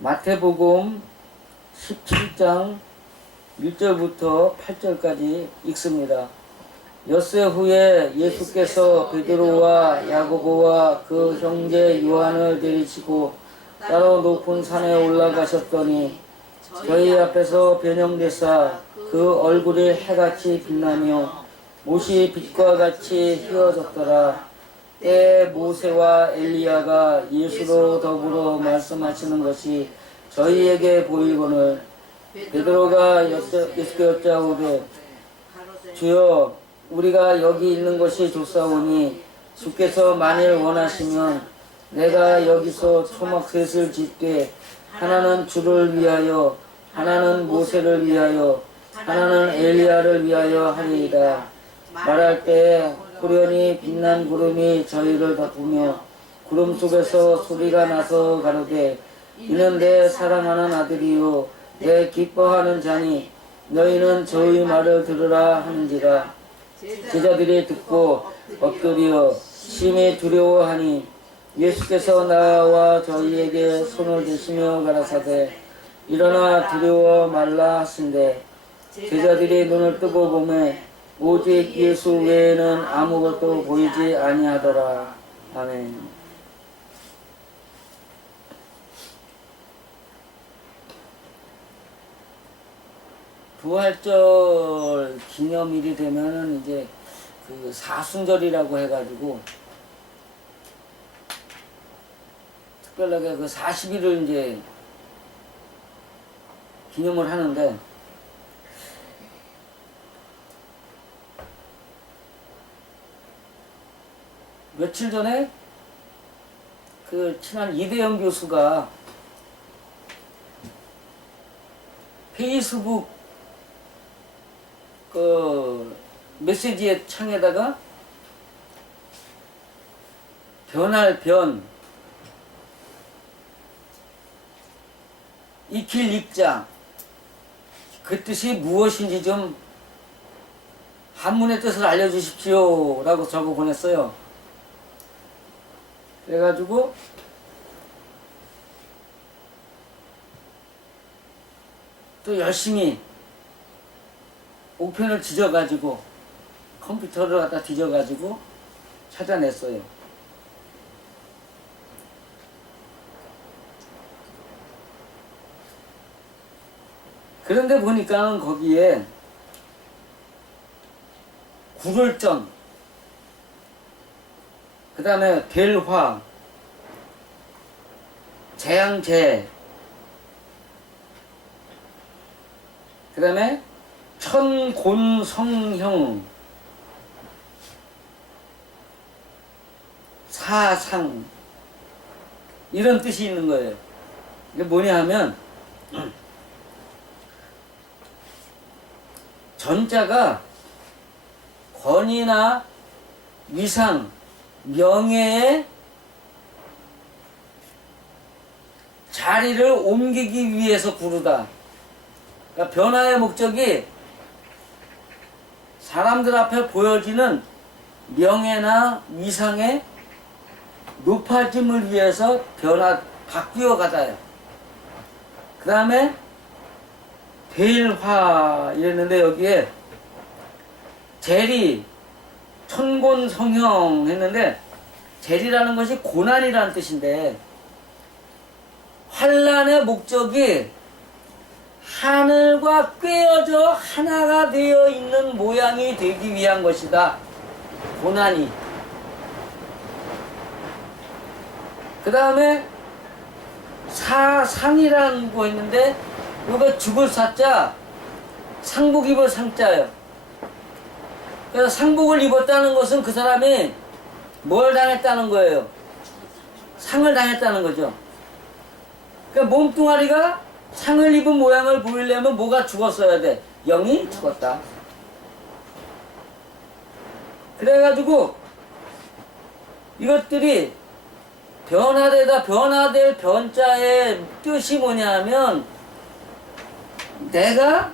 마태복음 17장 1절부터 8절까지 읽습니다. 엿새 후에 예수께서 베드로와 야고보와 그 형제 요한을 데리시고 따로 높은 산에 올라가셨더니 저희 앞에서 변형되사 그 얼굴이 해같이 빛나며 옷이 빛과 같이 휘어졌더라. 때에 모세와 엘리야가 예수로 더불어 말씀하시는 것이 저희에게 보이거늘 베드로가 예수께 여짜오되 주여 우리가 여기 있는 것이 좋사오니 주께서 만일 원하시면 내가 여기서 초막 셋을 짓되 하나는 주를 위하여 하나는 모세를 위하여 하나는 엘리야를 위하여 하리이다. 말할 때에 후련히 빛난 구름이 저희를 덮으며 구름 속에서 소리가 나서 가로되 이는 내 사랑하는 아들이요 내 기뻐하는 자니 너희는 저의 말을 들으라 하는지라. 제자들이 듣고 엎드려 심히 두려워하니 예수께서 나와 저희에게 손을 대시며 가라사대 일어나 두려워 말라 하신대 제자들이 눈을 뜨고 보매 오직 예수 외에는 아무것도 보이지 아니하더라. 아멘. 부활절 기념일이 되면은 이제 그 사순절이라고 해가지고 특별하게 그 40일을 이제 기념을 하는데 며칠 전에 그 친한 이대영 교수가 페이스북 그 메시지의 창에다가 변할 변 익힐 익자 그 뜻이 무엇인지 좀 한문의 뜻을 알려주십시오 라고 적어 보냈어요. 그래가지고 또 열심히 우편을 뒤져가지고 컴퓨터를 갖다 뒤져가지고 찾아냈어요. 그런데 보니까는 거기에 구월절, 그 다음에 벨화, 재앙제, 그 다음에 천곤성형, 사상 이런 뜻이 있는 거예요. 이게 뭐냐 하면 전자가 권위나 위상, 명예의 자리를 옮기기 위해서 부르다. 그러니까 변화의 목적이 사람들 앞에 보여지는 명예나 위상의 높아짐을 위해서 바뀌어 가다요. 그 다음에 벨화 이랬는데 여기에 재리, 천곤성형 했는데 재리라는 것이 고난이라는 뜻인데 환난의 목적이 하늘과 꿰어져 하나가 되어 있는 모양이 되기 위한 것이다. 고난이. 그 다음에 사상이라는 거 있는데 이거 죽을 사자, 상복 입을 상자예요. 그래서 상복을 입었다는 것은 그 사람이 뭘 당했다는 거예요? 상을 당했다는 거죠. 그러니까 몸뚱아리가 상을 입은 모양을 보이려면 뭐가 죽었어야 돼? 영이 죽었다. 그래가지고 이것들이 변화될 변자의 뜻이 뭐냐면 내가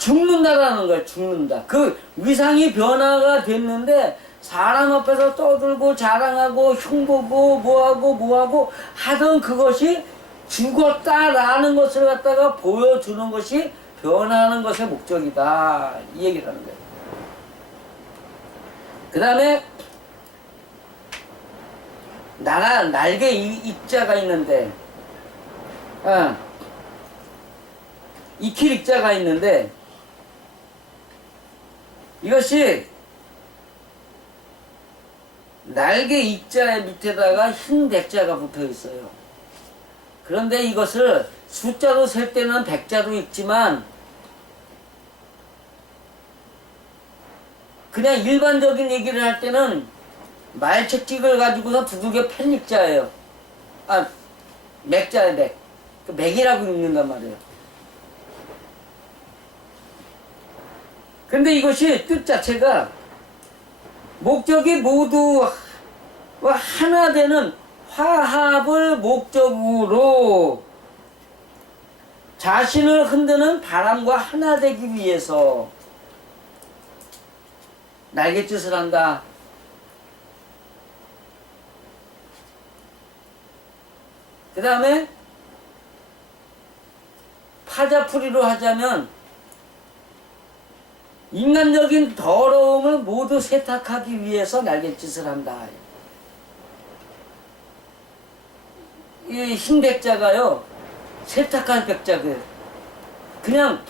죽는다라는 거예요. 죽는다. 그 위상이 변화가 됐는데 사람 앞에서 떠들고 자랑하고 흉보고 뭐하고 하던 그것이 죽었다라는 것을 갖다가 보여주는 것이 변화하는 것의 목적이다. 이 얘기를 하는 거예요. 그 다음에 날개 입자가 있는데 익힐 입자가 있는데 이것이 날개 입자 밑에다가 흰 백자가 붙어 있어요. 그런데 이것을 숫자로 셀 때는 백자도 있지만 그냥 일반적인 얘기를 할 때는 말책직을 가지고서 두들겨 팬 입자예요. 맥자예요, 맥. 그 맥이라고 읽는단 말이에요. 근데 이것이 뜻 자체가 목적이 모두 하나 되는 화합을 목적으로 자신을 흔드는 바람과 하나 되기 위해서 날갯짓을 한다. 그 다음에 파자풀이로 하자면 인간적인 더러움을 모두 세탁하기 위해서 날갯짓을 한다. 이 흰 백자가요, 세탁할 백자고요. 그냥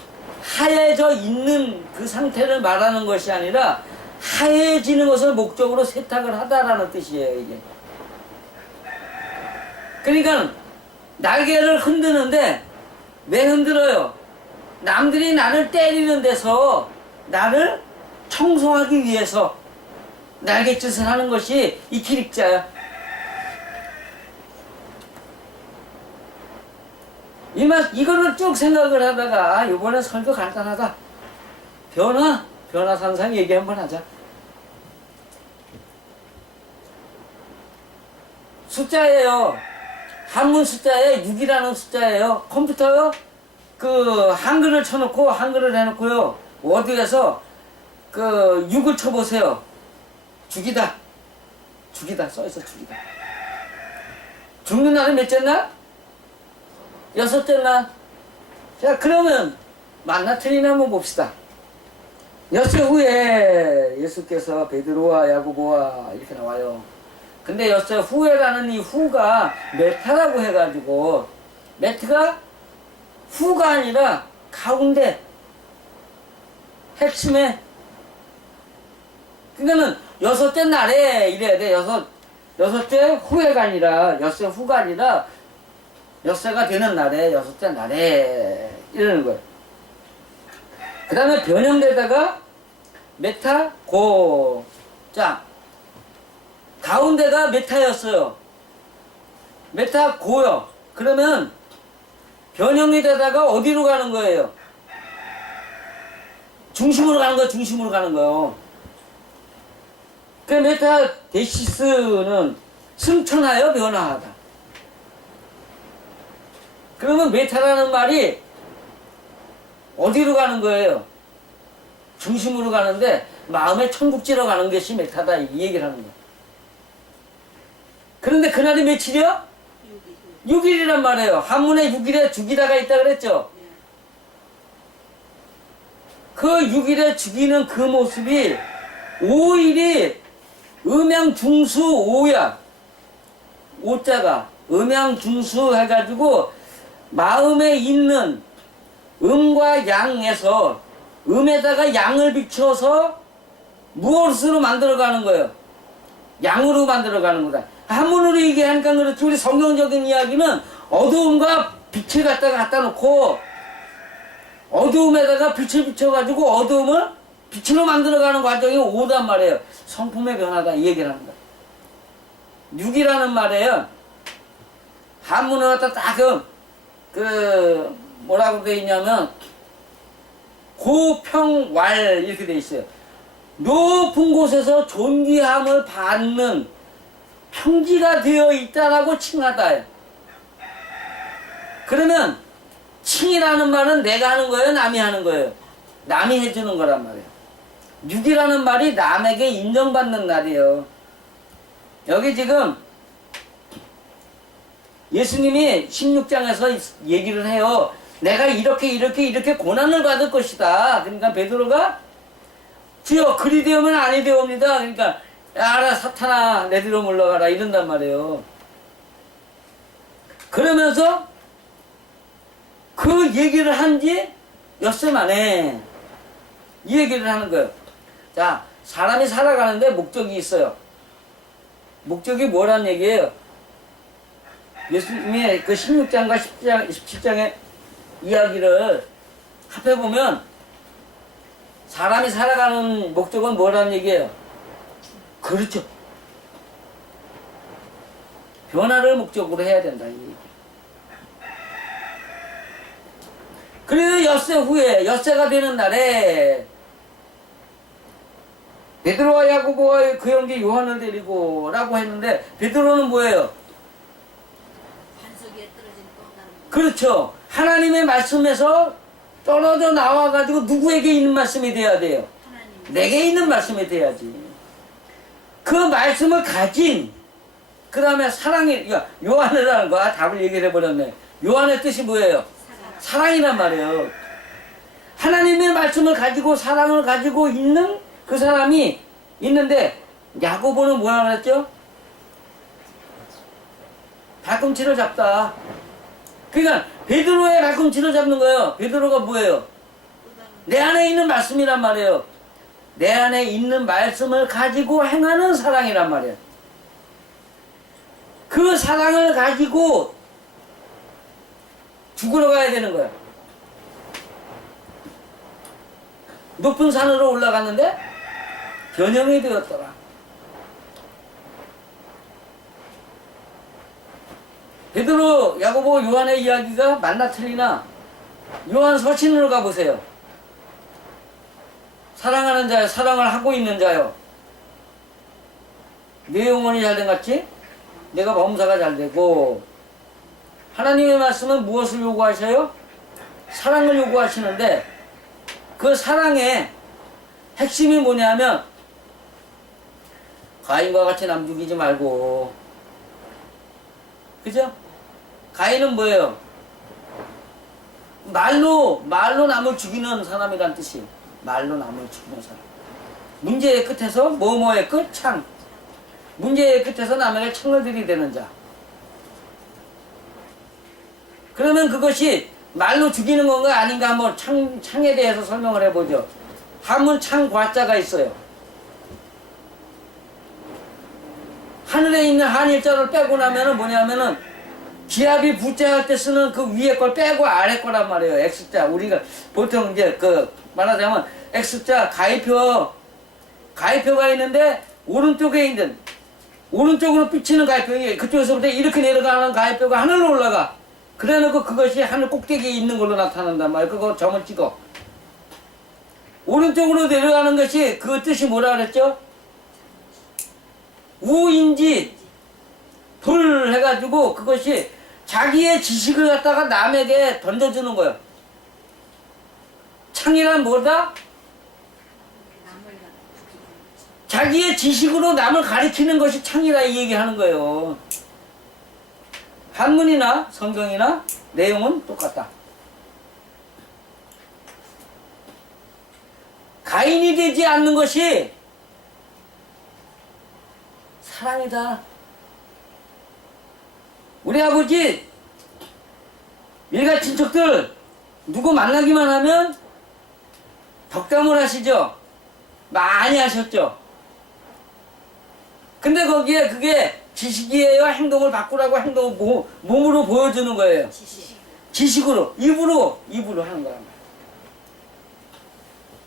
하얘져 있는 그 상태를 말하는 것이 아니라 하얘지는 것을 목적으로 세탁을 하다라는 뜻이에요, 이게. 그러니까 날개를 흔드는데 왜 흔들어요? 남들이 나를 때리는 데서 나를 청소하기 위해서 날갯짓을 하는 것이 이 기립자야. 이거를 쭉 생각을 하다가 이번에 설교 간단하다. 변화 상상 얘기 한번 하자. 숫자예요. 한문 숫자에 6이라는 숫자예요. 컴퓨터요. 그 한글을 쳐놓고 한글을 해놓고요. 워드에서 그 6을 쳐보세요. 죽이다 써있어. 죽이다. 죽는 날은 몇째 날? 6째 날. 자, 그러면 맞나 틀리나 한번 봅시다. 6째 후에 예수께서 베드로와 야고보와 이렇게 나와요. 근데 6째 후에라는 이 후가 메타라고 해가지고, 메트가 후가 아니라 가운데 핵심에, 그러니까는 6째 날에 이래야 돼. 6째 후에가 아니라 6째 후가 아니라 6세가 되는 날에 6째 날에 이러는 거예요. 그 다음에 변형되다가 메타 고. 자, 가운데가 메타였어요. 메타 고요. 그러면 변형이 되다가 어디로 가는 거예요? 중심으로 가는 거예요. 그 메타 데시스는 승천하여 변화하다. 그러면 메타라는 말이 어디로 가는 거예요? 중심으로 가는데 마음의 천국지로 가는 것이 메타다, 이 얘기를 하는 거예요. 그런데 그날이 며칠이요? 6일이란 말이에요. 한문에 6일에 죽이다가 있다 그랬죠? 그 6일에 죽이는 그 모습이 5일이 음양중수 오야. 오자가 음양중수 해가지고 마음에 있는 음과 양에서 음에다가 양을 비춰서 무엇으로 만들어가는 거예요? 양으로 만들어가는 거다. 한문으로 얘기하니까 그렇지, 우리 성경적인 이야기는 어두움과 빛을 갖다 놓고 어두움에다가 빛을 비춰가지고 어두움을 빛으로 만들어가는 과정이 오단 말이에요. 성품의 변화다, 이 얘기를 하는 거예요. 6이라는 말에요. 한문을 갖다 딱 뭐라고 돼 있냐면 고평왈 이렇게 돼 있어요. 높은 곳에서 존귀함을 받는 평지가 되어 있다라고 칭하다. 그러면 칭이라는 말은 내가 하는 거예요, 남이 하는 거예요? 남이 해주는 거란 말이에요. 육이라는 말이 남에게 인정받는 날이에요. 여기 지금 예수님이 16장에서 얘기를 해요. 내가 이렇게 고난을 받을 것이다. 그러니까 베드로가 주여 그리 되면 아니 되옵니다. 그러니까 알아 사탄아 내 뒤로 물러가라 이런단 말이에요. 그러면서 그 얘기를 한 지 엿새 만에 이 얘기를 하는 거예요. 자, 사람이 살아가는데 목적이 있어요. 목적이 뭐란 얘기예요? 예수님의 그 16장과 17장의 이야기를 합해보면 사람이 살아가는 목적은 뭐란 얘기예요? 그렇죠. 변화를 목적으로 해야 된다. 이 얘기. 그리고 엿새 후에, 엿새가 되는 날에 베드로와 야고보와 그 형제 요한을 데리고 라고 했는데 베드로는 뭐예요? 반석 위에 떨어진 또 다른 그렇죠. 하나님의 말씀에서 떨어져 나와가지고 누구에게 있는 말씀이 돼야 돼요? 하나님. 내게 있는 말씀이 돼야지. 그 말씀을 가진 그 다음에 사랑이 요한이라는 거야. 답을 얘기를 해버렸네. 요한의 뜻이 뭐예요? 사랑이란 말이에요. 하나님의 말씀을 가지고 사랑을 가지고 있는 그 사람이 있는데 야고보는 뭐라 그랬죠? 발꿈치를 잡다. 그러니까 베드로의 발꿈치를 잡는 거예요. 베드로가 뭐예요? 내 안에 있는 말씀이란 말이에요. 내 안에 있는 말씀을 가지고 행하는 사랑이란 말이에요. 그 사랑을 가지고 죽으러 가야 되는 거야. 높은 산으로 올라갔는데 변형이 되었더라. 베드로, 야고보, 요한의 이야기가 맞나 틀리나? 요한 서신으로 가보세요. 사랑하는 자요, 사랑을 하고 있는 자요. 내 영혼이 잘된 같이 내가 범사가 잘되고. 하나님의 말씀은 무엇을 요구하셔요? 사랑을 요구하시는데 그 사랑의 핵심이 뭐냐면 가인과 같이 남 죽이지 말고. 그죠? 가인은 뭐예요? 말로 남을 죽이는 사람이란 뜻이에요. 말로 남을 죽이는 사람. 문제의 끝에서 뭐뭐의 끝? 창. 문제의 끝에서 남에게 창을 들이대는 자. 그러면 그것이 말로 죽이는 건가 아닌가 한번 창에 대해서 설명을 해보죠. 한문 창 과자가 있어요. 하늘에 있는 한일자를 빼고 나면은 뭐냐면은 기압이 부자할 때 쓰는 그 위에 걸 빼고 아래 거란 말이에요. X자. 우리가 보통 이제 그 말하자면 X자 가위표가 있는데 오른쪽에 있는 오른쪽으로 삐치는 가위표가 그쪽에서부터 이렇게 내려가는 가위표가 하늘로 올라가. 그래놓고 그것이 하늘 꼭대기에 있는 걸로 나타난단 말이에요. 그거 점을 찍어. 오른쪽으로 내려가는 것이 그 뜻이 뭐라 그랬죠? 우인지 돌 해가지고 그것이 자기의 지식을 갖다가 남에게 던져주는 거예요. 창이란 뭐다? 자기의 지식으로 남을 가리키는 것이 창이라 이 얘기하는 거예요. 한문이나 성경이나 내용은 똑같다. 가인이 되지 않는 것이 사랑이다. 우리 아버지 일가 친척들 누구 만나기만 하면 덕담을 하시죠. 많이 하셨죠. 근데 거기에 그게 지식이에요? 행동을 바꾸라고 행동을 몸으로 보여주는 거예요. 지식으로 입으로 하는 거란 말이에요.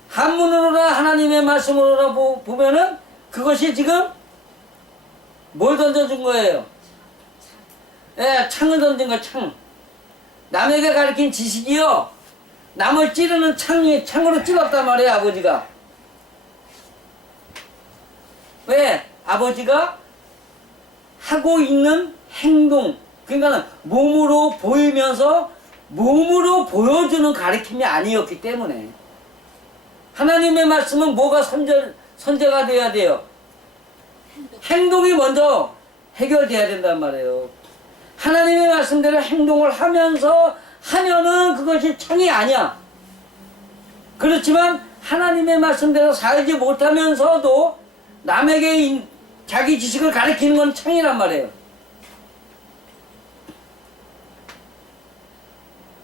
한문으로나 하나님의 말씀으로나 보면은 그것이 지금 뭘 던져준 거예요? 예, 창을 던진 거예요. 창. 남에게 가르친 지식이요. 남을 찌르는 창으로 찔렀단 말이에요. 아버지가. 왜? 아버지가 하고 있는 행동, 그러니까 몸으로 보이면서 몸으로 보여주는 가르침이 아니었기 때문에. 하나님의 말씀은 뭐가 선제가 돼야 돼요? 행동이 먼저 해결돼야 된단 말이에요. 하나님의 말씀대로 행동을 하면은 그것이 청이 아니야. 그렇지만 하나님의 말씀대로 살지 못하면서도 남에게 자기 지식을 가르치는 건 청이란 말이에요.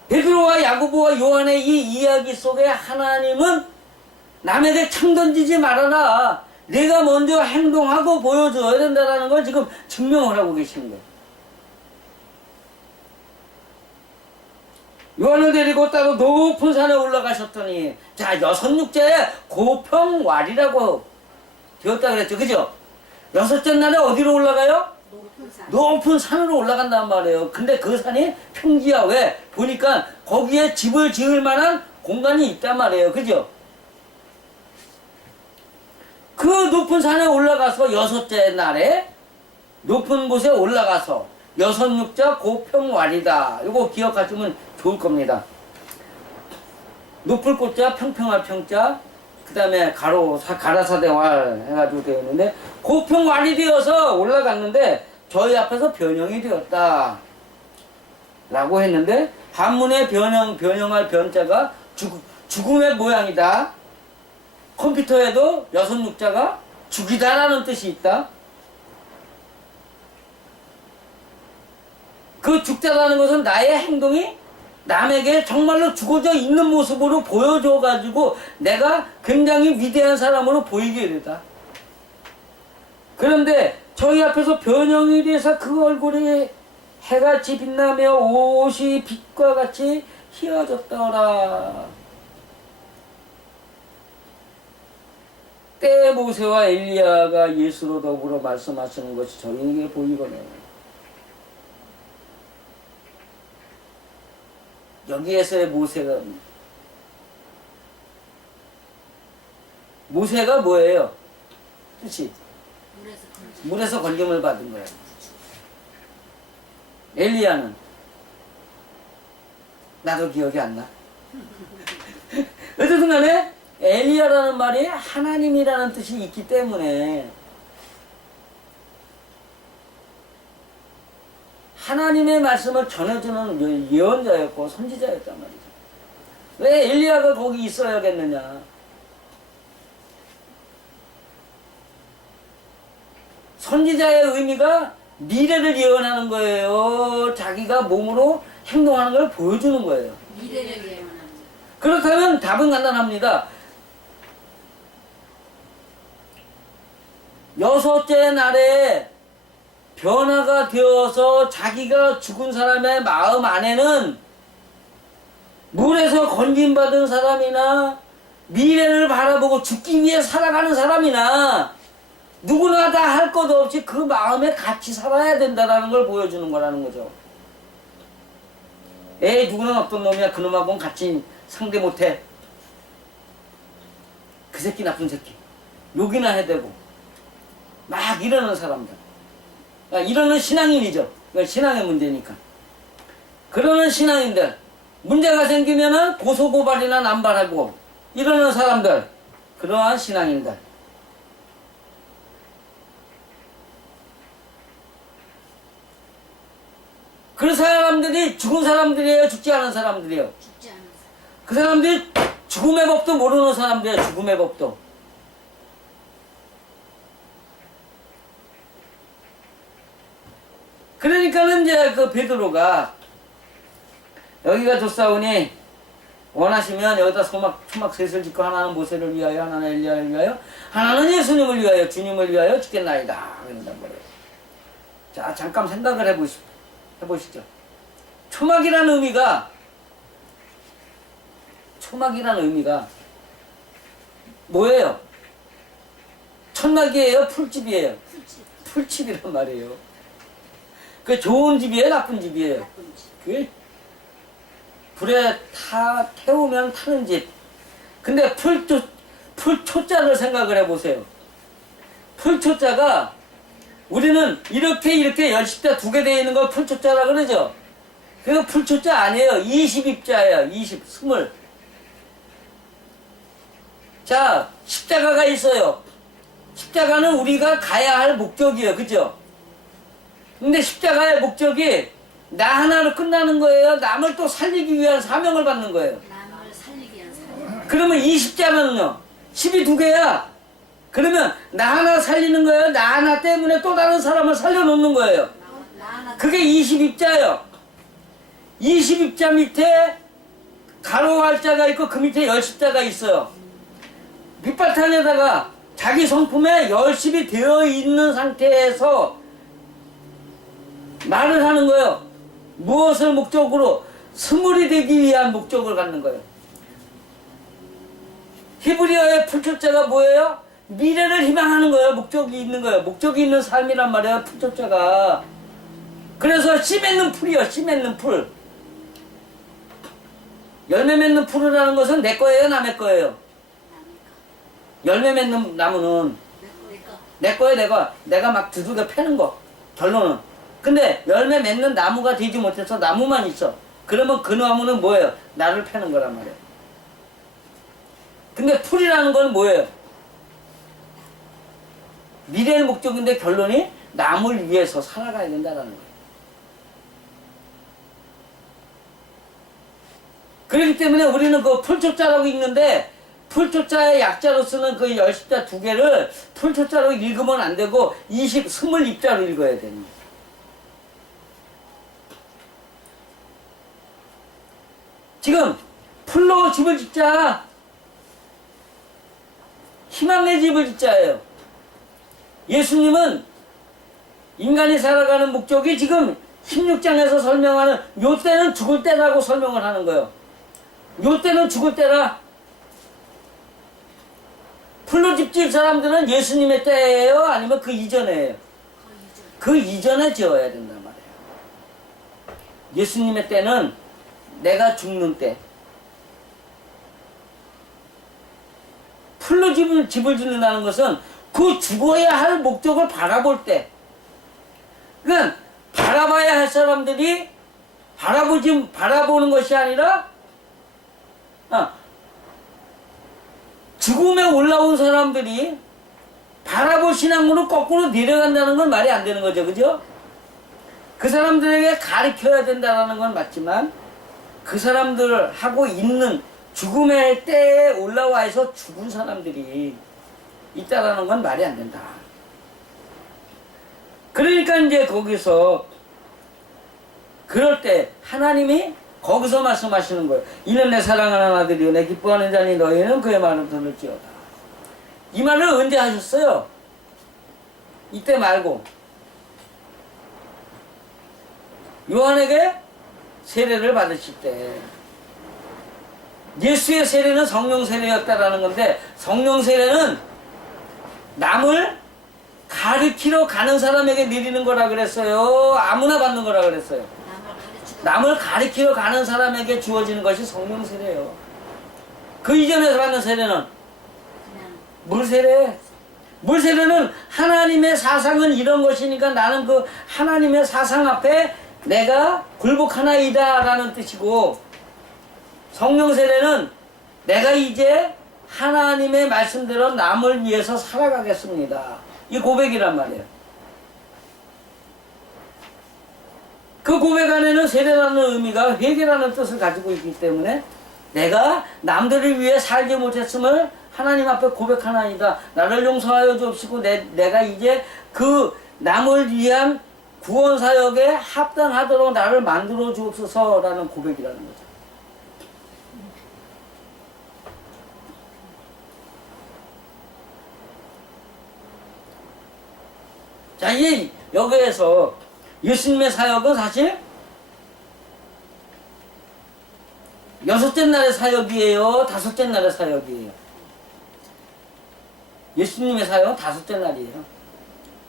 베드로와 야고보와 요한의 이 이야기 속에 하나님은 남에게 창 던지지 말아라. 내가 먼저 행동하고 보여줘야 된다는 걸 지금 증명을 하고 계시는 거예요. 요한을 데리고 따로 높은 산에 올라가셨더니, 자, 여섯 육자에 고평왈이라고 되었다 그랬죠. 그죠? 여섯째 날에 어디로 올라가요? 높은 산으로 올라간단 말이에요. 근데 그 산이 평지야. 왜? 보니까 거기에 집을 지을 만한 공간이 있단 말이에요. 그죠? 그 높은 산에 올라가서 여섯째 날에 높은 곳에 올라가서 여섯 육자 고평왈이다. 이거 기억하시면 좋을 겁니다. 높을 꽃자 평평할 평자 그 다음에 가라사대 왈 해가지고 되어 있는데 고평왈이 되어서 올라갔는데 저희 앞에서 변형이 되었다 라고 했는데 한문에 변형할 변자가 죽음의 모양이다. 컴퓨터에도 여섯 육자가 죽이다 라는 뜻이 있다. 그 죽다라는 것은 나의 행동이 남에게 정말로 죽어져 있는 모습으로 보여줘가지고 내가 굉장히 위대한 사람으로 보이게 되다. 그런데 저희 앞에서 변형이 돼서 그 얼굴이 해같이 빛나며 옷이 빛과 같이 희어졌더라. 때 모세와 엘리야가 예수로 더불어 말씀하시는 것이 저희에게 보이거든요. 여기에서의 모세가 뭐예요? 뜻이 물에서 걸림을 받은 거예요. 엘리야는 나도 기억이 안 나. 어쨌든 간에 엘리야라는 말이 하나님이라는 뜻이 있기 때문에 하나님의 말씀을 전해주는 예언자였고 선지자였단 말이죠. 왜 엘리야가 거기 있어야겠느냐? 선지자의 의미가 미래를 예언하는 거예요. 자기가 몸으로 행동하는 걸 보여주는 거예요. 미래를 예언하는 거예요. 그렇다면 답은 간단합니다. 여섯째 날에 변화가 되어서 자기가 죽은 사람의 마음 안에는 물에서 건진받은 사람이나 미래를 바라보고 죽기 위해 살아가는 사람이나 누구나 다 할 것 없이 그 마음에 같이 살아야 된다는 걸 보여주는 거라는 거죠. 에이, 누구는 어떤 놈이야. 그놈하고는 같이 상대 못해. 그 새끼 나쁜 새끼. 욕이나 해대고 막 이러는 사람들. 이러는 신앙인이죠. 신앙의 문제니까. 그러는 신앙인들, 문제가 생기면은 고소고발이나 남발하고 이러는 사람들, 그러한 신앙인들. 그 사람들이 죽은 사람들이에요? 죽지 않은 사람들이에요? 죽지 않은 사람. 그 사람들이 죽음의 법도 모르는 사람들이에요. 죽음의 법도. 그러니까는 이제 그 베드로가 여기가 좋사오니 원하시면 여기다 초막 셋을 짓고 하나는 모세를 위하여 하나는 엘리야를 위하여 하나는 예수님을 위하여 주님을 위하여 짓겠나이다. 그런단 말이에요. 자, 잠깐 생각을 해보시죠. 초막이라는 의미가 뭐예요? 천막이에요? 풀집이에요? 풀집이란 말이에요. 그 좋은 집이에요? 나쁜 집이에요? 나쁜 집. 그 불에 태우면 타는 집. 근데 풀초자를 생각을 해보세요. 풀초자가 우리는 이렇게 열십자 두 개 되어 있는 걸 풀초자라 그러죠. 그거 풀초자 아니에요. 20입자예요. 20. 자, 십자가가 있어요. 십자가는 우리가 가야 할 목적이에요. 그죠? 근데 십자가의 목적이 나 하나로 끝나는 거예요? 남을 또 살리기 위한 사명을 받는 거예요. 남을 살리기 위한 사명. 그러면 이 십자가는요, 12개야. 그러면 나 하나 살리는 거예요. 나 하나 때문에 또 다른 사람을 살려놓는 거예요. 나 하나 그게 20입자예요. 20입자 밑에 가로 할자가 있고 그 밑에 열십자가 있어요. 밑바탕에다가 자기 성품에 열십이 되어 있는 상태에서 말을 하는 거예요. 무엇을 목적으로? 스물이 되기 위한 목적을 갖는 거예요. 히브리어의 풀초자가 뭐예요? 미래를 희망하는 거예요. 목적이 있는 거예요. 목적이 있는 삶이란 말이에요. 풀초자가. 그래서 씨 맺는 풀이요. 씨 맺는 풀. 열매 맺는 풀이라는 것은 내 거예요? 남의 거예요? 열매 맺는 나무는 내 거예요. 내가 막 두들겨 패는 거. 결론은. 근데 열매 맺는 나무가 되지 못해서 나무만 있어. 그러면 그 나무는 뭐예요? 나를 패는 거란 말이에요. 근데 풀이라는 건 뭐예요? 미래의 목적인데 결론이 남을 위해서 살아가야 된다는 거예요. 그렇기 때문에 우리는 그 풀초자라고 읽는데 풀초자의 약자로 쓰는 그 열십자 2개를 풀초자로 읽으면 안 되고 20입자로 읽어야 됩니다. 지금 풀로 집을 짓자. 희망의 집을 짓자예요. 예수님은 인간이 살아가는 목적이 지금 16장에서 설명하는 요 때는 죽을 때라고 설명을 하는 거예요. 요 때는 죽을 때라. 풀로 집 지을 사람들은 예수님의 때예요? 아니면 그 이전에요? 그 이전에 지어야 된단 말이에요. 예수님의 때는 내가 죽는 때. 풀로 집을 짓는다는 것은 그 죽어야 할 목적을 바라볼 때. 그러니까 바라봐야 할 사람들이 바라보는 것이 아니라 죽음에 올라온 사람들이 바라볼 신앙으로 거꾸로 내려간다는 건 말이 안 되는 거죠. 그죠? 그 사람들에게 가르쳐야 된다는 건 맞지만 그 사람들 하고 있는 죽음의 때에 올라와서 죽은 사람들이 있다라는 건 말이 안 된다. 그러니까 이제 거기서 그럴 때 하나님이 거기서 말씀하시는 거예요. 이는 내 사랑하는 아들이요 내 기뻐하는 자니 너희는 그의 말을 들을지어다. 이 말을 언제 하셨어요? 이때 말고 요한에게 세례를 받으실 때 예수의 세례는 성령 세례였다라는 건데 성령 세례는 남을 가르치러 가는 사람에게 내리는 거라 그랬어요? 아무나 받는 거라 그랬어요? 남을 가르치러 가는 사람에게 주어지는 것이 성령 세례예요. 그 이전에 받는 세례는 물 세례. 물 세례는 하나님의 사상은 이런 것이니까 나는 그 하나님의 사상 앞에 내가 굴복하나이다 라는 뜻이고, 성령 세례는 내가 이제 하나님의 말씀대로 남을 위해서 살아가겠습니다. 이 고백이란 말이에요. 그 고백 안에는 세례라는 의미가 회개라는 뜻을 가지고 있기 때문에 내가 남들을 위해 살지 못했음을 하나님 앞에 고백하나이다. 나를 용서하여 주옵시고 내가 이제 그 남을 위한 구원 사역에 합당하도록 나를 만들어 주옵소서라는 고백이라는 거죠. 자, 이제 여기에서 예수님의 사역은 사실 6째 날의 사역이에요? 5째 날의 사역이에요? 예수님의 사역은 5째 날이에요.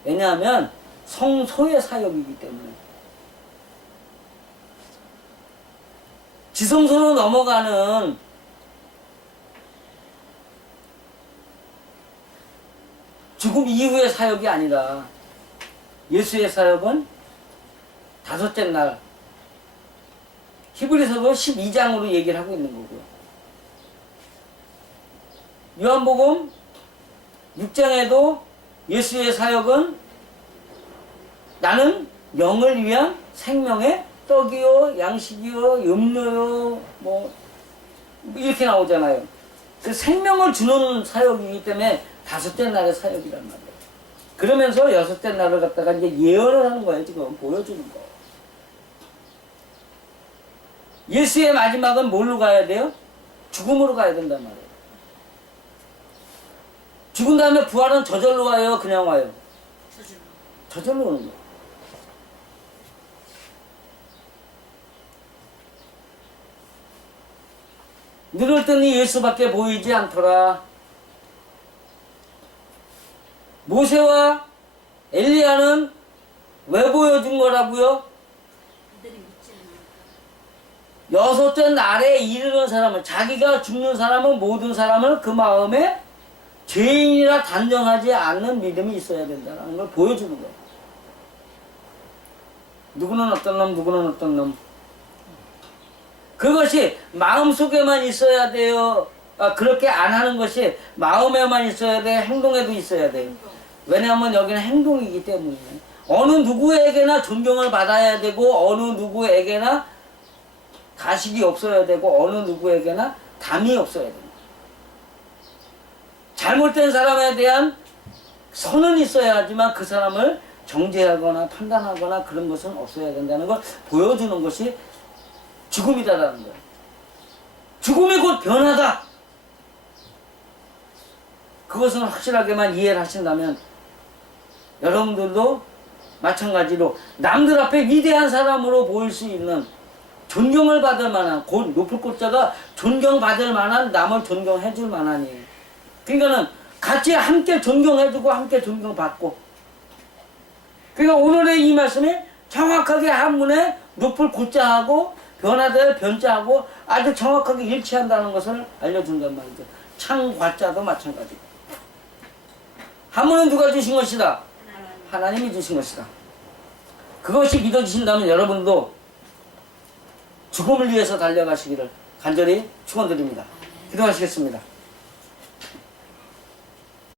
왜냐하면 성소의 사역이기 때문에. 지성소로 넘어가는 죽음 이후의 사역이 아니라 예수의 사역은 5째 날, 히브리서도 12장으로 얘기를 하고 있는 거고요. 요한복음 6장에도 예수의 사역은 나는 영을 위한 생명의 떡이요, 양식이요, 음료요, 뭐 이렇게 나오잖아요. 그 생명을 주는 사역이기 때문에 다섯째 날의 사역이란 말이에요. 그러면서 여섯째 날을 갖다가 이제 예언을 하는 거예요. 지금 보여주는 거. 예수의 마지막은 뭘로 가야 돼요? 죽음으로 가야 된단 말이에요. 죽은 다음에 부활은 저절로 와요? 그냥 와요? 저절로 오는 거예요. 눈을 뜨니 예수밖에 보이지 않더라. 모세와 엘리야는 왜 보여준 거라고요? 그들이 믿지 않아. 여섯째 날에 이르는 사람은, 자기가 죽는 사람은 모든 사람은 그 마음에 죄인이라 단정하지 않는 믿음이 있어야 된다는 걸 보여주는 거예요. 누구는 어떤 놈, 누구는 어떤 놈. 그것이 마음속에만 있어야 돼요. 그렇게 안 하는 것이 마음에만 있어야 돼. 행동에도 있어야 돼요. 왜냐하면 여기는 행동이기 때문에 어느 누구에게나 존경을 받아야 되고, 어느 누구에게나 가식이 없어야 되고, 어느 누구에게나 담이 없어야 됩니다. 잘못된 사람에 대한 선은 있어야 하지만 그 사람을 정죄하거나 판단하거나 그런 것은 없어야 된다는 걸 보여주는 것이 죽음이다라는 거예요. 죽음이 곧 변화다. 그것은 확실하게만 이해를 하신다면 여러분들도 마찬가지로 남들 앞에 위대한 사람으로 보일 수 있는, 존경을 받을 만한, 곧 높을 꽃자가 존경받을 만한, 남을 존경해 줄 만하니, 그러니까는 같이 함께 존경해주고 함께 존경받고, 그러니까 오늘의 이 말씀이 정확하게 한문에 높을 고자하고 변화될 변자하고 아주 정확하게 일치한다는 것을 알려준단 말이죠. 창과자도 마찬가지고. 한문은 누가 주신 것이다? 하나님이 주신 것이다. 그것이 믿어지신다면 여러분도 죽음을 위해서 달려가시기를 간절히 축원드립니다. 기도하시겠습니다.